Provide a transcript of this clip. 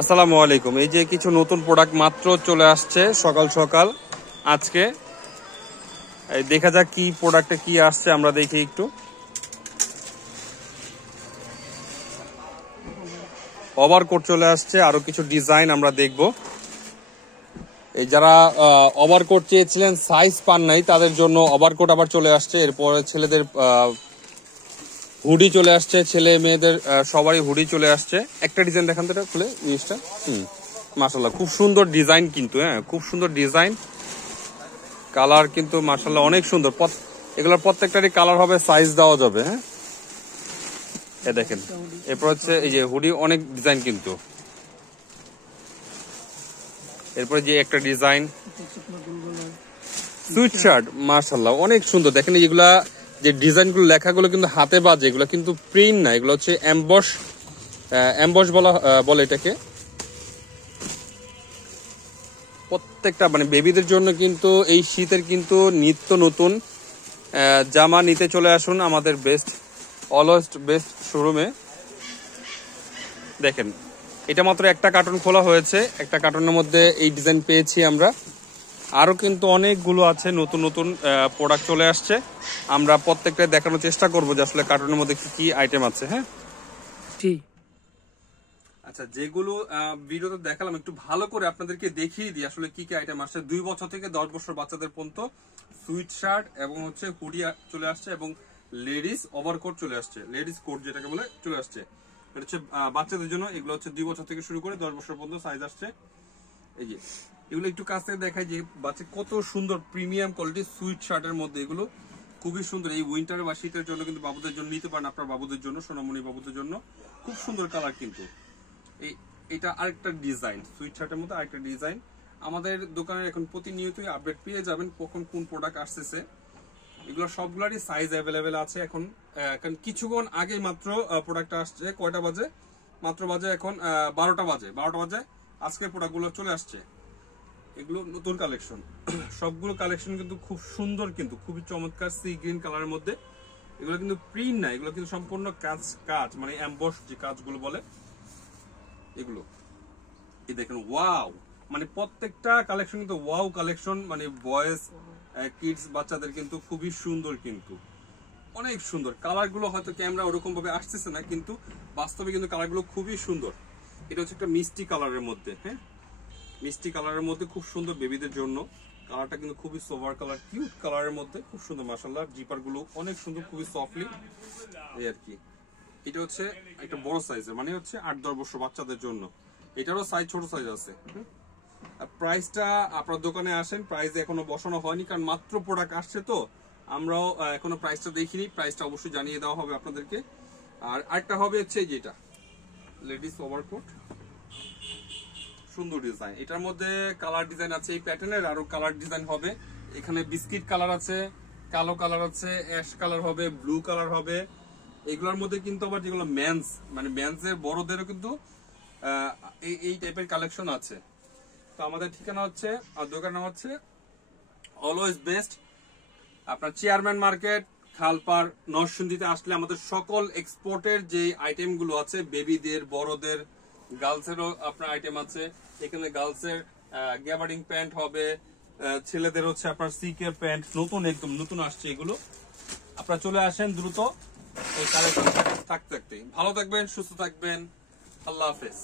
আসসালামু আলাইকুম। এই যে কিছু নতুন প্রোডাক্ট মাত্র চলে আসছে সকাল সকাল আজকে। দেখা যাক কি প্রোডাক্টে কি আসছে, আমরা দেখি একটু। ওভারকোট চলে আসছে, আরো কিছু ডিজাইন আমরা দেখব। এই যারা ওভারকোট চেয়েছিলেন সাইজ পান নাই তাদের জন্য ওভারকোট আবার চলে আসছে। এরপরে ছেলেদের হুডি চলে আসছে, ছেলে মেয়েদের সবারই হুডি চলে আসছে। একটা ডিজাইন দেখান তো, এটা খুলে জিনিসটা। মাশাআল্লাহ খুব সুন্দর ডিজাইন, কিন্তু হ্যাঁ খুব সুন্দর ডিজাইন, কালার কিন্তু মাশাআল্লাহ অনেক সুন্দর। এগুলোর প্রত্যেকটারই কালার হবে, সাইজ দেওয়া যাবে। হ্যাঁ এ দেখেন, এরপর হচ্ছে এই যে হুডি, অনেক ডিজাইন কিন্তু। এরপরে যে একটা ডিজাইন সুইট শার্ট, মাশাআল্লাহ অনেক সুন্দর। দেখেন এগুলা যে ডিজাইন গুলো, লেখাগুলো কিন্তু হাতে বাজে, এগুলো কিন্তু প্রিন্ট না, এগুলো হচ্ছে এমবস বলে এটাকে। প্রত্যেকটা মানে বেবিদের জন্য কিন্তু এই শীতের কিন্তু নিত্য নতুন জামা নিতে চলে আসুন আমাদের অলওয়েজ বেস্ট শোরুমে। দেখেন এটা মাত্র একটা কার্টুন খোলা হয়েছে, একটা কার্টুনের মধ্যে এই ডিজাইন পেয়েছি আমরা। আরো কিন্তু অনেকগুলো আছে, নতুন নতুন প্রোডাক্ট চলে আসছে। আমরা প্রত্যেকটা দেখানোর চেষ্টা করবো যে আসলে কার্টুনের মধ্যে কি কি আইটেম আছে। হ্যাঁ আচ্ছা, যেগুলো ভিডিওতে দেখালাম একটু ভালো করে আপনাদেরকে দেখিয়ে দিই আসলে কি কি আইটেম আসছে। 2 বছর থেকে 10 বছর বাচ্চাদের পর্যন্ত সুইট শার্ট এবং হচ্ছে হুডি চলে আসছে, এবং লেডিস ওভারকোট চলে আসছে, লেডিস কোট যেটাকে বলে চলে আসছে। এটা হচ্ছে বাচ্চাদের জন্য। এগুলো হচ্ছে 2 বছর থেকে শুরু করে 10 বছর পর্যন্ত সাইজ আসছে। এই যে এগুলো একটু কাছ থেকে দেখাই যে বাচ্চা কত সুন্দর প্রিমিয়াম কোয়ালিটি সুইট শার্টের মধ্যে, এগুলো খুবই সুন্দর। এই উইন্টার বা শীতের জন্য কিন্তু বাবুদের জন্য নিতে পারেন, আপনার বাবুদের জন্য, সোনামণি বাবুদের জন্য খুব সুন্দর কালার কিন্তু। এটা আরেকটা ডিজাইন, সুইট শার্টের মধ্যে আরেকটা ডিজাইন। আমাদের দোকানে এখন প্রতিনিয়তই আপডেট পেয়ে যাবেন কখন কোন প্রোডাক্ট আসতেছে। এগুলো সবগুলারই সাইজ অ্যাভেলেবেল আছে। এখন কিছুক্ষণ আগে মাত্র প্রোডাক্ট আসছে। কয়টা বাজে? মাত্র বাজে এখন 12টা বাজে। 12টা বাজে আজকের প্রোডাক্টগুলো চলে আসছে। এগুলো নতুন কালেকশন, সবগুলো কালেকশন কিন্তু খুব সুন্দর, কিন্তু খুবই চমৎকার সি গ্রিন কালারের মধ্যে। এগুলো কিন্তু প্রিন্ট না, এগুলো কিন্তু সম্পূর্ণ কাজ মানে এমবস যে কাজগুলো বলে এগুলো। এই দেখেন ওয়াও, মানে প্রত্যেকটা কালেকশন কিন্তু ওয়াও কালেকশন, মানে বয়েজ কিডস বাচ্চাদের কিন্তু খুবই সুন্দর, কিন্তু অনেক সুন্দর। কালার গুলো হয়তো ক্যামেরা ওরকম ভাবে আসতেছে না, কিন্তু বাস্তবে কিন্তু কালার গুলো খুবই সুন্দর। এটা হচ্ছে একটা মিষ্টি কালারের মধ্যে, হ্যাঁ মিষ্টি কালারের মধ্যে খুব সুন্দর বেবিদের জন্য। কালারটা কিন্তু খুবই সোভার কালার, কিউট কালারের মধ্যে খুব সুন্দর মাশাআল্লাহ। জিপার গুলো অনেক সুন্দর, খুবই সফটলি এই আর কি। এটা হচ্ছে একটা বড় সাইজের, মানে হচ্ছে 8-10 বছর বাচ্চাদের জন্য। এটারও সাইজ ছোট সাইজ আছে। প্রাইসটা আপনার দোকানে আসেন, প্রাইস এখনো বসানো হয়নি, কারণ মাত্র প্রোডাক্ট আসছে তো আমরাও এখনো প্রাইসটা দেখিনি। প্রাইসটা অবশ্যই জানিয়ে দেওয়া হবে আপনাদেরকে। আর আরেকটা হবে হচ্ছে যেটা লেডিস ওভারকোট, সুন্দর ডিজাইন। এটার মধ্যে কালার ডিজাইন আছে, এই প্যাটার্নের আরো কালার ডিজাইন হবে। এখানে বিস্কিট কালার আছে, কালো কালার আছে, অ্যাশ কালার হবে, ব্লু কালার হবে। এগুলোর মধ্যে কিন্তু আবার যেগুলো মানে মেন্সের বড়দেরও কিন্তু এই টাইপের কালেকশন আছে। তো আমাদের ঠিকানা হচ্ছে, আর দোকান নাম হচ্ছে অলওয়েজ বেস্ট, আপনার চেয়ারম্যান মার্কেট, খালপার, নরসিংদীতে আসলে আমাদের সকল এক্সপোর্টের যে আইটেম গুলো আছে, বেবিদের, বড়দের, গার্লসেরও আপনার আইটেম আছে। এখানে গার্লসের গ্যাবার্ডিং প্যান্ট হবে, ছেলেদের হচ্ছে আপনার সিকের প্যান্ট, নতুন একদম নতুন আসছে এগুলো। আপনারা চলে আসেন দ্রুত, এই কালেকশন থাকতে। ভালো থাকবেন, সুস্থ থাকবেন, আল্লাহ হাফেজ।